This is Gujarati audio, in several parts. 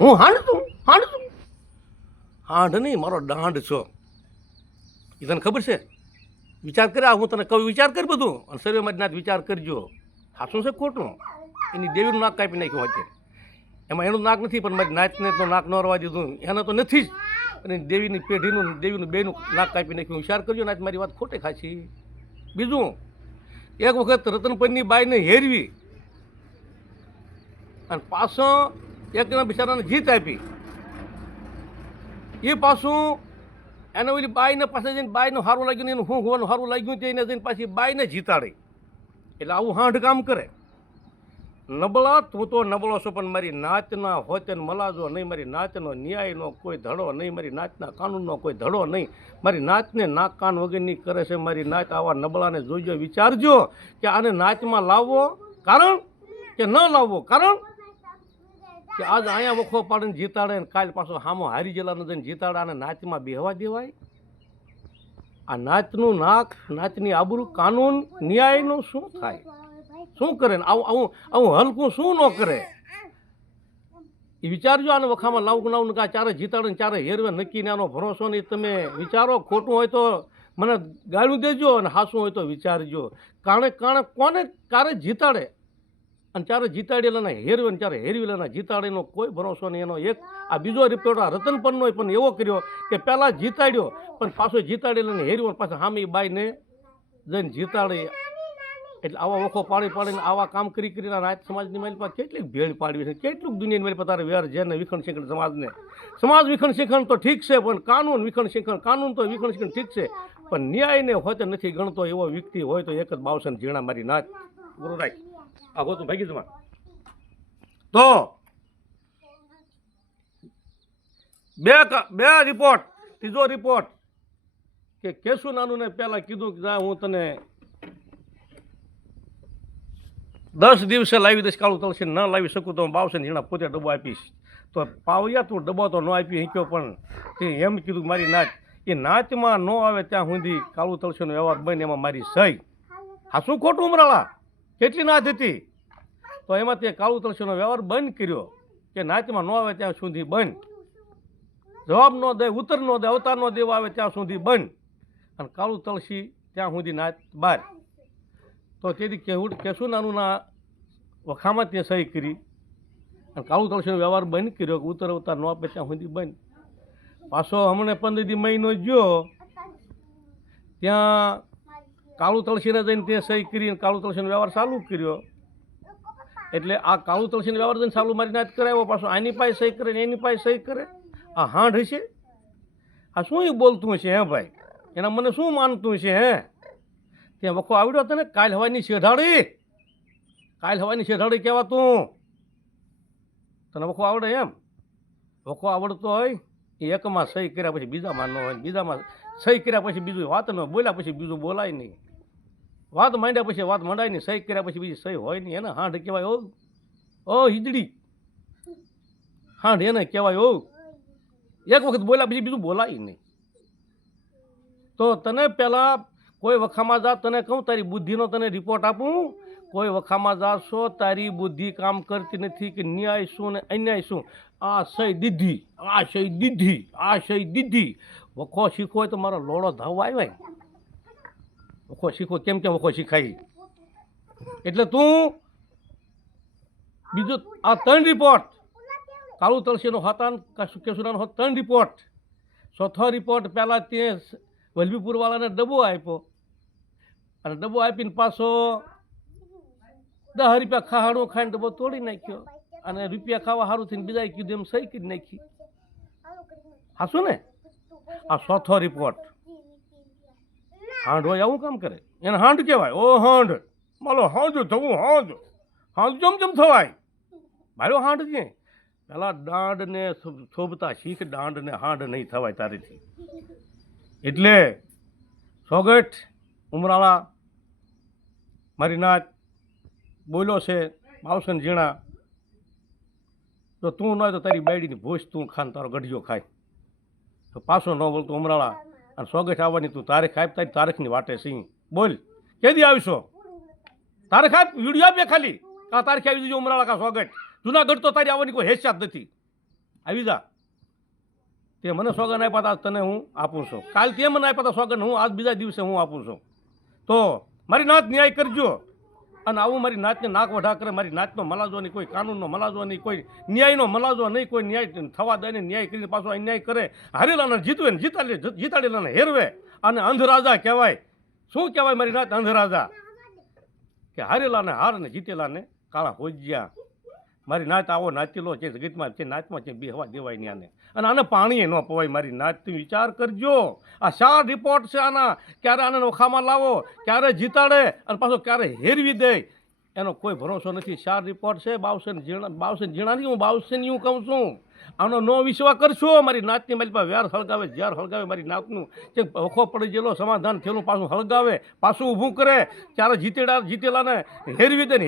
હું હાંડ નહીં, મારો દાંડ છો. એ તને ખબર છે? વિચાર કર્યા હું તને કહું, વિચાર કર બધું, અને સર્વેમાં નાથ વિચાર કરજો. સાચું છે ખોટું? એની દેવીનું નાક કાપી નાખ્યું અત્યારે. એમાં એનું નાક નથી, પણ મારી નાચને તો નાક ન રવા દીધું, એને તો નથી જ. અને દેવીની પેઢીનું દેવીનું બેનું નાક કાપી નાખ્યું. વિચાર કરજો નાચ, મારી વાત ખોટે ખાશી. બીજું, એક વખત રતનપરની બાઈને હેરવી અને પાછો એક જણા બિચારાને જીત આપી. એ પાછું એને ઓલી બાઈને પાસે જઈને બાઈનું સારું લાગ્યું ને એનું હું હોવાનું સારું લાગ્યું તેને જઈને પાછી બાઈને જીતાડી. એટલે આવું હાંઢ કામ કરે. નબળા તું તો નબળો છો, પણ મારી નાચના હોતે મલાજો નહીં, મારી નાચનો ન્યાયનો કોઈ ધડો નહીં, મારી નાચના કાનૂનનો કોઈ ધડો નહીં. મારી નાચને નાક કાન વગરની કરે છે મારી નાચ. આવા નબળાને જોઈજો, વિચારજો કે આને નાચમાં લાવવો કારણ કે ન લાવવો કારણ કે આજ અહીંયા વખો પાડીને જીતાડે ને કાલ પાછો હામો હારી જલાને જઈને જીતાડે. આને નાચમાં બેહવા દેવાય? આ નાચનું નાક, નાચની આબરૂ, કાનૂન, ન્યાયનું શું થાય? શું કરે ને આવું આવું હલકું શું ન કરે? એ વિચારજો. આને વખામાં લાવું લાવું કે ચારે જીતાડે ને ચારે હેરવે નક્કી ને આનો ભરોસો નહીં. તમે વિચારો. ખોટું હોય તો મને ગાળું દેજો, અને હાસું હોય તો વિચારજો. કારણે કોને કારે જીતાડે અને ચારે જીતાડેલાને હેરવે ને ચારે હેરવી લેના જીતાડેનો કોઈ ભરોસો નહીં. એનો એક આ બીજો રિપોર્ટ આ રતનપરનો પણ એવો કર્યો કે પહેલાં જીતાડ્યો પણ પાછો જીતાડેલાને હેરવ્યો, પાછા હામી બાઈને જઈને જીતાડે. એટલે આવા વખો પાડી પાડીને આવા કામ કરીને નાચ સમાજની મારી પાસે કેટલીક ભેળ પાડવી છે, કેટલુંક દુનિયાની મારી પાસે તારે વેર જેને વિખંડ શીખણ સમાજને. સમાજ વિખંડ શીખણ તો ઠીક છે, પણ કાનૂન વિખંડ શીખણ, કાનૂન તો વિખંડ શીખણ ઠીક છે, પણ ન્યાયને હોતે નથી ગણતો એવો વ્યક્તિ હોય તો એક જ બાવસન ઝીણા મારી નાચ ગુરુ રાખ. આ ગોતું ભાગી જમા તો બે રિપોર્ટ. ત્રીજો રિપોર્ટ કે કેશુ નાનું ને પહેલાં કીધું કે હું તને 10 દિવસે લાવી દઈશ, કાળું તળશે ન લાવી શકું તો હું બાવસે ઝીણા પોતે ડબ્બો આપીશ. તો પાવ્યા તું ડબ્બો તો ન આપી શક્યો, પણ તે એમ કીધું મારી નાચ એ નાચમાં ન આવે ત્યાં સુધી કાળું તળશેનો વ્યવહાર બને એમાં મારી સહી. હા શું ખોટું ઉમરાળા? કેટલી નાચ હતી તો એમાં તે કાળું તળશેનો વ્યવહાર બંધ કર્યો કે નાચમાં ન આવે ત્યાં સુધી બંધ, જવાબ ન દે, ઉત્તર ન દે, અવતાર ન દેવા આવે ત્યાં સુધી બંધ, અને કાળું તળશી ત્યાં સુધી નાચ બહાર. તો તેથી કેશુ નાનુના વખામાં તે સહી કરી અને કાળું તળશીનો વ્યવહાર બંધ કર્યો કે ઉત્તર અવતાર ન આપે ત્યાં સુધી બંધ. પાછો હમણાં 15 મહિનો ગયો ત્યાં કાળું તળશીને જઈને તે સહી કરીને કાળું તળશીનો વ્યવહાર ચાલુ કર્યો. એટલે આ કાળું તળશીનો વ્યવહાર જઈને ચાલુ મારી નાચ કરાવ્યો, પાછો આની પાસે સહી કરે ને એની પાસે સહી કરે. આ હાંઢ હશે? આ શું એ બોલતું હશે? હે ભાઈ, એના મને શું માનતું હશે? હે ત્યાં વખો આવડ્યો તને? કાલ હવાની શેઢાડી, કાલ હવાની શેઢાડી કહેવાતું. તને વખો આવડે? એમ વખો આવડતો હોય એ એકમાં સહી કર્યા પછી બીજામાં ન હોય, બીજામાં સહી કર્યા પછી બીજું વાત ન બોલ્યા પછી બીજું બોલાય નહીં, વાત માંડ્યા પછી વાત મંડાય નહીં, સહી કર્યા પછી બીજી સહી હોય નહીં. એને હાંઢ કહેવાય. ઓ હિજડી હાંઢ એને કહેવાય. એક વખત બોલ્યા પછી બીજું બોલાય નહીં. તો તને પહેલાં કોઈ વખામાં જા, તને કહું તારી બુદ્ધિનો તને રિપોર્ટ આપું. કોઈ વખામાં જાશો તારી બુદ્ધિ કામ કરતી નથી કે ન્યાય શું ને અન્યાય શું. આ સહી દીધી, આ સહી દીધી, આ સહી દીધી. વખો શીખવો હોય તો મારો લોડો ધાવવા આવ્યા. વખો શીખો કેમ વખો શીખાય. એટલે તું બીજું આ 3 રિપોર્ટ કાળું તળશીનો હતા કેશુનાનો હતો 3 રિપોર્ટ. ચોથો રિપોર્ટ પહેલાં તે વલભીપુરવાળાને ડબ્બો આપ્યો અને ડબ્બો આપીને પાછો 10 રૂપિયા ખાહાડું ખાઈને ડબ્બો તોડી નાખ્યો અને રૂપિયા ખાવા સારું થઈને બીજા કીધું એમ સહી કરી નાખી. હાશું ને? આ ચોથો રિપોર્ટ. હાંઢ હોય આવું કામ કરે એને હાંઢ કહેવાય. ઓ હાંઢ માલો હાંઢ થવું, હાંઢ હાંઢ જમ થવાય મારો હાંઢ છે. પેલા દાંડને શોભતા શીખ, દાંડને હાંઢ નહીં થવાય તારીથી. એટલે સોગઠ ઉમરાળા મારી નાચ બોલ્યો છે બાવસન ઝીણા. તો તું ન હોય તો તારી બાયડીની ભૂસ તું ખાન, તારો ગઢિયો ખાય. તો પાછો ન બોલતો ઉમરાળા. અને સોગઠ આવવાની તું તારીખ આપ, તારી તારીખની વાટે સિંહ બોલ કેદી આવીશો? તારીખ આપ, વિડીયો આપે ખાલી કા તારીખ આવી દીજો ઉમરાળા કા સોગઠ. જુનાગઢ તો તારી આવવાની કોઈ હેસિયત નથી. આવી જા. તે મને સોગન આપ્યા હતા, તને હું આપું છું. કાલ તે મને આપ્યા હતા સોગન, હું આજ બીજા દિવસે હું આપું છું. તો મારી નાત ન્યાય કરજો. અને આવું મારી નાતને નાક વઢા કરે, મારી નાતનો મલાજો નહીં, કોઈ કાનૂનનો મલાજો નહીં, કોઈ ન્યાયનો મલાજો નહીં, કોઈ ન્યાય થવા દે ને ન્યાય કરીને પાછો અન્યાય કરે. હારેલાને જીતવે ને જીતાડેલાને હેરવે. અને અંધરાજા કહેવાય. શું કહેવાય મારી નાત? અંધરાજા. કે હારેલાને હાર ને જીતેલાને કાળા હોજ્યા. મારી નાત આવો નાચેલો છે જગતમાં, છે નાચમાં છે બે હવા દેવાય ને આને. અને આને પાણી ન પવાય. મારી નાત તમે વિચાર કરજો. આ શા રિપોર્ટ છે આના? ક્યારે આને નોખામાં લાવો, ક્યારે જીતાડે અને પાછો ક્યારે હેરવી દે, એનો કોઈ ભરોસો નથી. શા રિપોર્ટ છે. બાવસેન જીણાની હું બાવસેન હું કહું છું. આનો નો વિશ્વાસ કરશો. મારી નાતની મારી પાસે વ્યાર હળગાવે, ઝેર હળગાવે મારી નાતનું. જે વખો પડી ગયેલો સમાધાન થયેલું પાછું હળગાવે, પાછું ઊભું કરે. ત્યારે જીતેલાને હેરવી દે ને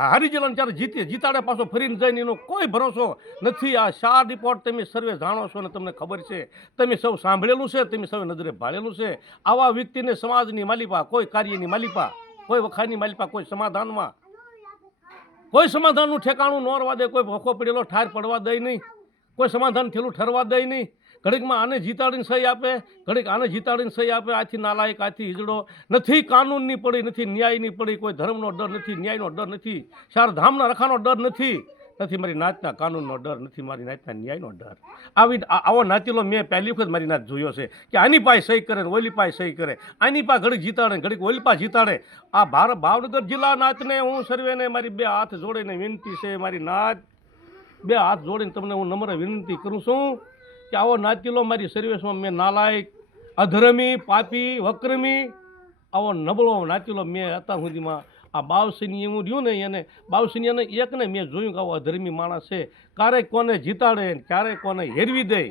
હારી ગયેલાને ત્યારે જીતાડે પાછો ફરીને જઈને. એનો કોઈ ભરોસો નથી. આ શા રિપોર્ટ તમે સર્વે જાણો છો ને તમને ખબર છે. તમે સૌ સાંભળેલું છે, તમે સૌ નજરે ભાળેલું છે. આવા વ્યક્તિને સમાજની માલિપા, કોઈ કાર્યની માલિપા, કોઈ વખાની માલિપા, કોઈ સમાધાનમાં, કોઈ સમાધાનનું ઠેકાણું ન રવા દે. કોઈ વખો પડેલો ઠાર પડવા દે નહીં. કોઈ સમાધાન થયેલું ઠરવા દે નહીં. ઘડીકમાં આને જીતાડીને સહી આપે, ઘડીક આને જીતાડીને સહી આપે. આથી નાલાયક, આથી હિજડો નથી. કાનૂનની પડી નથી, ન્યાયની પડી. કોઈ ધર્મનો ડર નથી, ન્યાયનો ડર નથી, ચારધામના રખાનો ડર નથી. મારી નાતના કાનૂનનો ડર નથી, મારી નાતના ન્યાયનો ડર. આવો નાચેલો મેં પહેલી વખત મારી નાત જોયો છે. કે આની પાસે સહી કરે ને ઓલી પાસે સહી કરે, આની પાસે ઘડીક જીતાડે ઘડીક ઓલી પાસે જીતાડે. આ ભાવનગર જિલ્લા નાતને હું સર્વેને મારી બે હાથ જોડીને વિનંતી છે. મારી નાત બે હાથ જોડીને તમને હું નમ્ર વિનંતી કરું છું કે આવો નાચેલો મારી સર્વેસમાં મેં નાલાયક, અધર્મી, પાપી, વક્રમી, આવો નબળો નાચેલો મેં અત્યાર સુધીમાં આ બાવસની એવું રહ્યું ને એને બાવસનીને એકને મેં જોયું કે આવો અધર્મી માણસ છે. ક્યારેક કોને જીતાડે, ક્યારેક કોને હેરવી દે.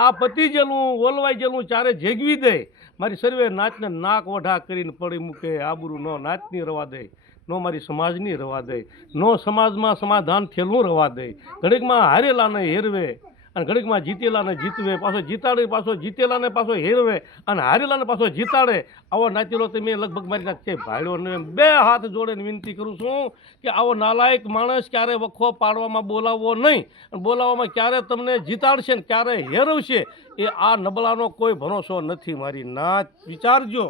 આ પતી ગયેલું, ઓલવાઈ ગયેલું ચારે જેગવી દે. મારી સર્વે નાચને નાક વઢા કરીને પડી મૂકે. આબરૂ નો નાચની રવા દે, નો મારી સમાજની રવા દે, નો સમાજમાં સમાધાન થયેલું રવા દે. ઘડીકમાં હારેલાને હેરવે અને ઘડીકમાં જીતેલાને જીતવે, પાછો જીતાડે, પાછો જીતેલાને પાછો હેરવે અને હારેલાને પાછો જીતાડે. આવો નાચેલો તમે લગભગ મારી નાખે ભાડ્યો ને બે હાથ જોડીને વિનંતી કરું છું કે આવો નાલાયક માણસ ક્યારે વખો પાડવામાં બોલાવવો નહીં. અને બોલાવવામાં ક્યારે તમને જીતાડશે ને ક્યારે હેરવશે, એ આ નબળાનો કોઈ ભરોસો નથી. મારી નાચ વિચારજો.